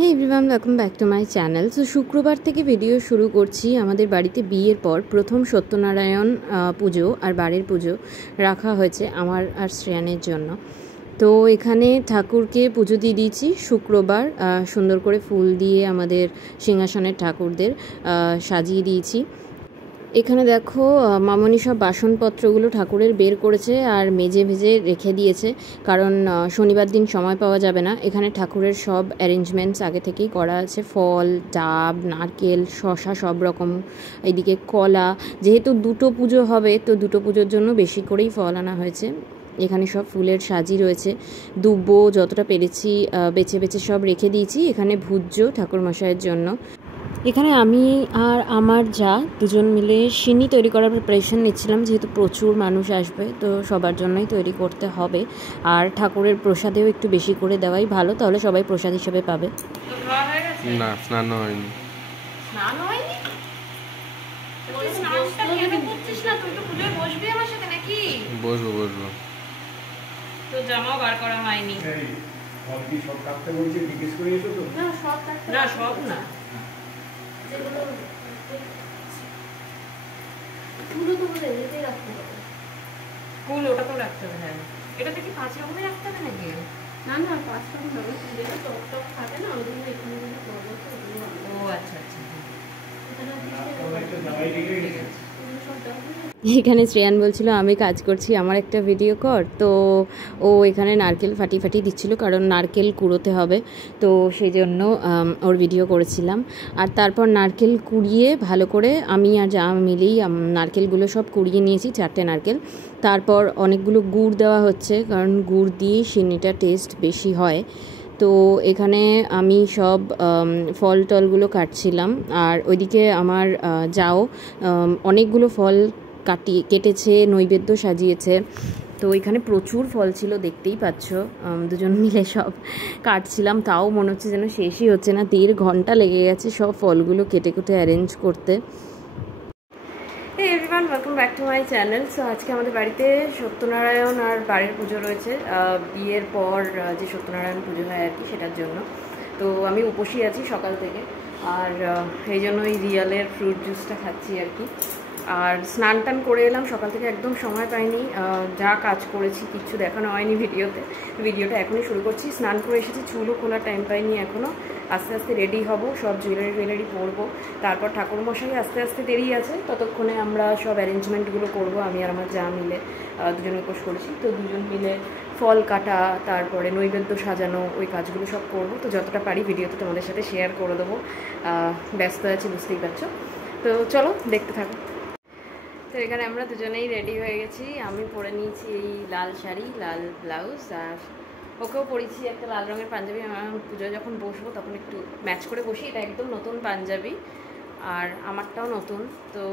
Hey everyone, welcome back to my channel. So শুক্রবার থেকে video শুরু করছি। আমাদের বাড়িতে বিয়ের পর প্রথম সত্যনারায়ণ পুজো আর বাড়ির পুজো রাখা হয়েছে আমার আর শ্রেয়ানের জন্য। তো এখানে ঠাকুরকে পুজো দিয়ে দিয়েছি শুক্রবার, সুন্দর করে ফুল দিয়ে আমাদের সিংহাসনের ঠাকুরদের সাজিয়ে দিয়েছি। এখানে দেখো মামনি সব বাসনপত্রগুলো ঠাকুরের বের করেছে আর মেজে ভেজে রেখে দিয়েছে, কারণ শনিবার দিন সময় পাওয়া যাবে না। এখানে ঠাকুরের সব অ্যারেঞ্জমেন্টস আগে থেকেই করা আছে, ফল, ডাব, নারকেল, শসা, সব রকম। এদিকে কলা, যেহেতু দুটো পুজো হবে তো দুটো পুজোর জন্য বেশি করেই ফল আনা হয়েছে। এখানে সব ফুলের সাজি রয়েছে, দুব্বো যতটা পেরেছি বেছে বেছে সব রেখে দিয়েছি। এখানে ভুজ্য ঠাকুরমশাইয়ের জন্য। এখানে আমি আর আমার যা দুজন মিলে সিন্নি তৈরি করার প্রিপারেশন নিচ্ছিলাম, যেহেতু প্রচুর মানুষ আসবে তো সবার জন্যই তৈরি করতে হবে। আর ঠাকুরের প্রসাদেও একটু বেশি করে দেওয়াই ভালো, তাহলে সবাই প্রসাদ হিসেবে পাবে। না, স্নান হয়নি। স্নান হয়নি? তুই স্নানটা কেন করছিস না? তুই তো পুজোয় বসবি আমার সাথে নাকি? বসবো। তো জামাও বার করা হয়নি। সব কাটতে বলছি, জিজ্ঞেস করে এসো তো। না সব কাটতে না, সব না। যেগুলো ফুলও তো বলে এটাই রাখতে হবে। ফুল ওটাতেও রাখতে হবে। হ্যাঁ, এটাতে কি 5 রকমের রাখতে হবে নাকি? না না, 5 রকম হবে। যেটা টক টক থাকে না ওইগুলো এখানে করবো তো। ও আচ্ছা আচ্ছা। এখানে শ্রেয়ান বলছিল আমি কাজ করছি, আমার একটা ভিডিও কর। তো ও এখানে নারকেল ফাটি দিচ্ছিল, কারণ নারকেল কুড়োতে হবে, তো সেই জন্য ওর ভিডিও করেছিলাম। আর তারপর নারকেল কুড়িয়ে ভালো করে আমি আর যা মিলেই নারকেলগুলো সব কুড়িয়ে নিয়েছি, 4টে নারকেল। তারপর অনেকগুলো গুড় দেওয়া হচ্ছে, কারণ গুড় দিয়ে সিন্নিটা টেস্ট বেশি হয়। তো এখানে আমি সব ফল টলগুলো কাটছিলাম, আর ওইদিকে আমার যাও অনেকগুলো ফল কেটেছে, নৈবেদ্য সাজিয়েছে। তো এখানে প্রচুর ফল ছিল, দেখতেই পাচ্ছ। দুজন মিলে সব কাটছিলাম, তাও মনে হচ্ছে যেন শেষই হচ্ছে না। 1.5 ঘন্টা লেগে গেছে সব ফলগুলো কেটে অ্যারেঞ্জ করতে। Hey everyone, welcome back to my channel. So আজকে আমাদের বাড়িতে সত্যনারায়ণ আর বাড়ির পুজো রয়েছে, বিয়ের পর যে সত্যনারায়ণ পুজো হয় আর কি, সেটার জন্য। তো আমি উপোসই আছি সকাল থেকে, আর এই জন্য ওই রিয়ালের ফ্রুট জুসটা খাচ্ছি আর কি। আর স্নান টান করে এলাম সকাল থেকে, একদম সময় পাইনি, যা কাজ করেছি কিচ্ছু দেখানো হয়নি ভিডিওতে। ভিডিওটা এখনই শুরু করছি। স্নান করে এসেছি, চুলও খোলার টাইম পাইনি এখনও। আস্তে আস্তে রেডি হব, সব জুয়েলারি পরবো। তারপর ঠাকুরমশাই আস্তে আস্তে দেরি আছে, ততক্ষণে আমরা সব অ্যারেঞ্জমেন্টগুলো করব। আমি আর আমার যা মিলে দুজন উপোস করেছি, তো দুজন মিলে ফল কাটা, তারপরে নৈবেদ্য সাজানো, ওই কাজগুলো সব করব। তো যতটা পারি ভিডিওতে তোমাদের সাথে শেয়ার করে দেবো। ব্যস্ত আছি, বুঝতেই পারছো। তো চলো দেখতে থাকো। তো এখানে আমরা দুজনেই রেডি হয়ে গেছি। আমি পরে নিয়েছি এই লাল শাড়ি, লাল ব্লাউজ, আর ওকেও পরেছি একটা লাল রঙের পাঞ্জাবি। আমার পুজোয় যখন বসবো তখন একটু ম্যাচ করে বসি। এটা একদম নতুন পাঞ্জাবি, আর আমারটাও নতুন। তো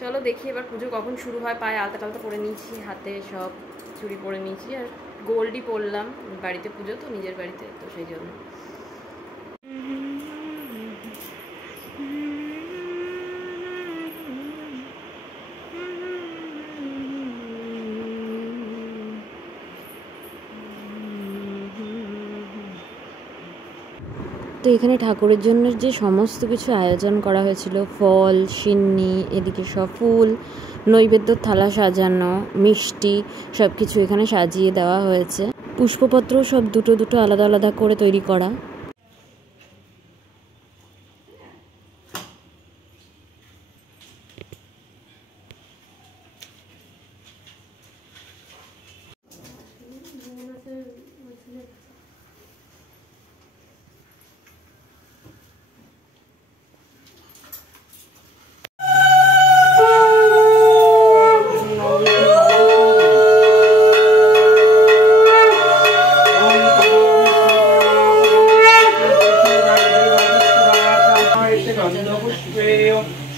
চলো দেখি এবার পুজো কখন শুরু হয়। পায়ে আলতা টালতা পরে নিয়েছি, হাতে সব চুড়ি পরে নিয়েছি, আর গোল্ডই পরলাম। বাড়িতে পুজো তো, নিজের বাড়িতে, তো সেই জন্য। তো এখানে ঠাকুরের জন্য যে সমস্ত কিছু আয়োজন করা হয়েছিল, ফল, সিন্নি, এদিকে সব ফুল, নৈবেদ্য থালা সাজানো, মিষ্টি, সব কিছু এখানে সাজিয়ে দেওয়া হয়েছে। পুষ্পপত্র সব দুটো আলাদা আলাদা করে তৈরি করা।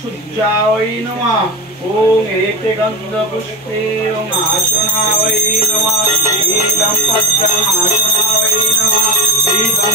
সূর্যায় নমঃ। ওম এতে গন্ধপুষ্পে ওম আচনায় নমঃ। ইদং পদ্মং আচনায় নমঃ। ইদং